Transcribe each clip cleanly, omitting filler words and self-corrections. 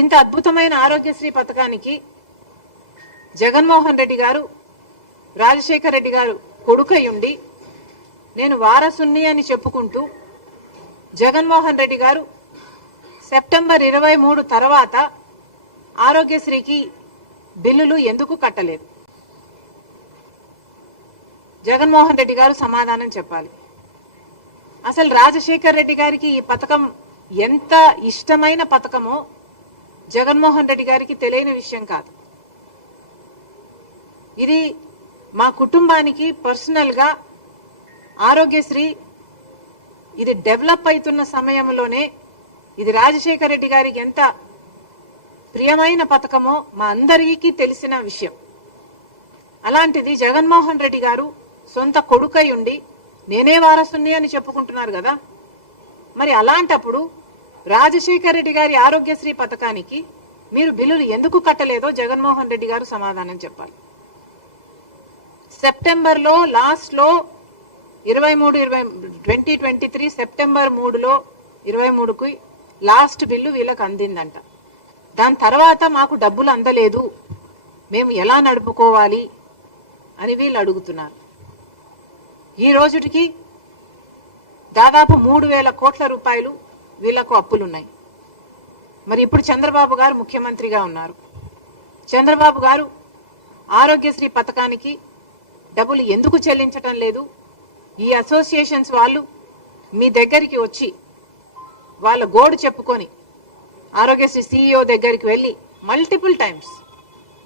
ఇంత అద్భుతమైన ఆరోగ్యశ్రీ పథకానికి జగన్మోహన్ రెడ్డి గారు రాజశేఖర్ రెడ్డి గారు కొడుకయ్యుండి నేను వారసుని అని చెప్పుకుంటూ జగన్మోహన్ రెడ్డి గారు సెప్టెంబర్ 23 తర్వాత ఆరోగ్యశ్రీకి బిల్లులు ఎందుకు కట్టలేదు? జగన్మోహన్ రెడ్డి గారు సమాధానం చెప్పాలి. అసలు రాజశేఖర్ రెడ్డి గారికి ఈ పథకం ఎంత ఇష్టమైన పథకమో జగన్మోహన్ రెడ్డి గారికి తెలియని విషయం కాదు. ఇది మా కుటుంబానికి పర్సనల్ గా ఆరోగ్యశ్రీ ఇది డెవలప్ అవుతున్న సమయంలోనే ఇది రాజశేఖర్ రెడ్డి గారికి ఎంత ప్రియమైన పథకమో మా అందరికీ తెలిసిన విషయం. అలాంటిది జగన్మోహన్ రెడ్డి గారు సొంత కొడుకై ఉండి నేనే వారసుని అని చెప్పుకుంటున్నారు కదా. మరి అలాంటప్పుడు రాజశేఖర్ రెడ్డి గారి ఆరోగ్యశ్రీ పథకానికి మీరు బిల్లులు ఎందుకు కట్టలేదో జగన్మోహన్ రెడ్డి గారు సమాధానం చెప్పాలి. సెప్టెంబర్ లో లాస్ట్ లో 2023 సెప్టెంబర్ 3లో 23కి లాస్ట్ బిల్లు వీళ్ళకి అందిందంట. దాని తర్వాత మాకు డబ్బులు అందలేదు, మేము ఎలా నడుపుకోవాలి అని వీళ్ళు అడుగుతున్నారు. ఈ రోజుకి దాదాపు 3,000 కోట్ల రూపాయలు వీళ్లకు అప్పులున్నాయి. మరి ఇప్పుడు చంద్రబాబు గారు ముఖ్యమంత్రిగా ఉన్నారు. చంద్రబాబు గారు ఆరోగ్యశ్రీ పథకానికి డబ్బులు ఎందుకు చెల్లించటం లేదు? ఈ అసోసియేషన్స్ వాళ్ళు మీ దగ్గరికి వచ్చి వాళ్ళ గోడు చెప్పుకొని ఆరోగ్యశ్రీ CEO దగ్గరికి వెళ్ళి మల్టిపుల్ టైమ్స్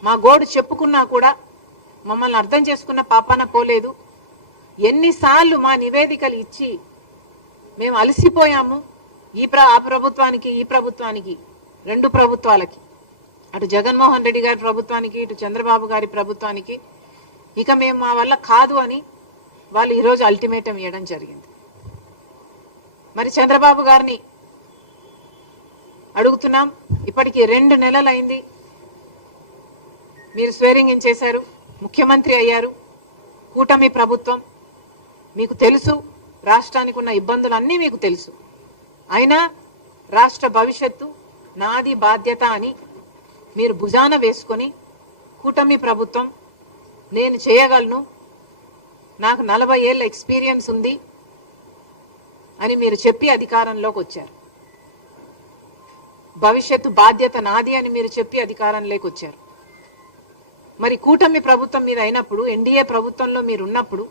మా గోడు చెప్పుకున్నా కూడా మమ్మల్ని అర్థం చేసుకున్న పాపాన పోలేదు. ఎన్నిసార్లు మా నివేదికలు ఇచ్చి మేము అలసిపోయాము. ఆ ప్రభుత్వానికి ఈ ప్రభుత్వానికి, రెండు ప్రభుత్వాలకి, అటు జగన్మోహన్ రెడ్డి గారి ప్రభుత్వానికి ఇటు చంద్రబాబు గారి ప్రభుత్వానికి ఇక మేము మా వల్ల కాదు అని వాళ్ళు ఈరోజు అల్టిమేటం ఇవ్వడం జరిగింది. మరి చంద్రబాబు గారిని అడుగుతున్నాం, ఇప్పటికి 2 నెలలైంది. మీరు స్వేరింగ్ ఇన్ చేశారు, ముఖ్యమంత్రి అయ్యారు, కూటమి ప్రభుత్వం. మీకు తెలుసు రాష్ట్రానికి ఉన్న ఇబ్బందులన్నీ మీకు తెలుసు. అయినా రాష్ట్ర భవిష్యత్తు నాది బాధ్యత అని మీరు భుజాన వేసుకొని కూటమి ప్రభుత్వం నేను చేయగలను, నాకు 40 ఏళ్ల ఎక్స్పీరియన్స్ ఉంది అని మీరు చెప్పి అధికారంలోకి వచ్చారు. భవిష్యత్తు బాధ్యత నాది అని మీరు చెప్పి అధికారంలోకి వచ్చారు. మరి కూటమి ప్రభుత్వం మీద అయినప్పుడు, ఎన్డీఏ ప్రభుత్వంలో మీరు ఉన్నప్పుడు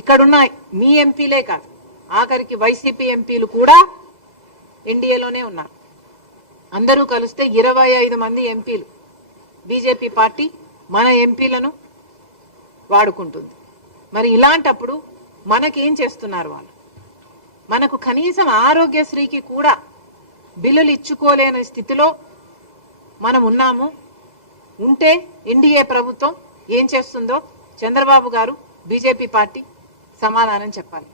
ఇక్కడున్న మీ ఎంపీలే కాదు, ఆఖరికి వైసీపీ ఎంపీలు కూడా ఎన్డీఏలోనే ఉన్నారు. అందరూ కలిస్తే 25 మంది ఎంపీలు. బీజేపీ పార్టీ మన ఎంపీలను వాడుకుంటుంది. మరి ఇలాంటప్పుడు మనకేం చేస్తున్నారు వాళ్ళు? మనకు కనీసం ఆరోగ్యశ్రీకి కూడా బిల్లులు ఇచ్చుకోలేని స్థితిలో మనం ఉన్నాము. ఉంటే ఎన్డీఏ ప్రభుత్వం ఏం చేస్తుందో చంద్రబాబు గారు, బీజేపీ పార్టీ సమాధానం చెప్పాలి.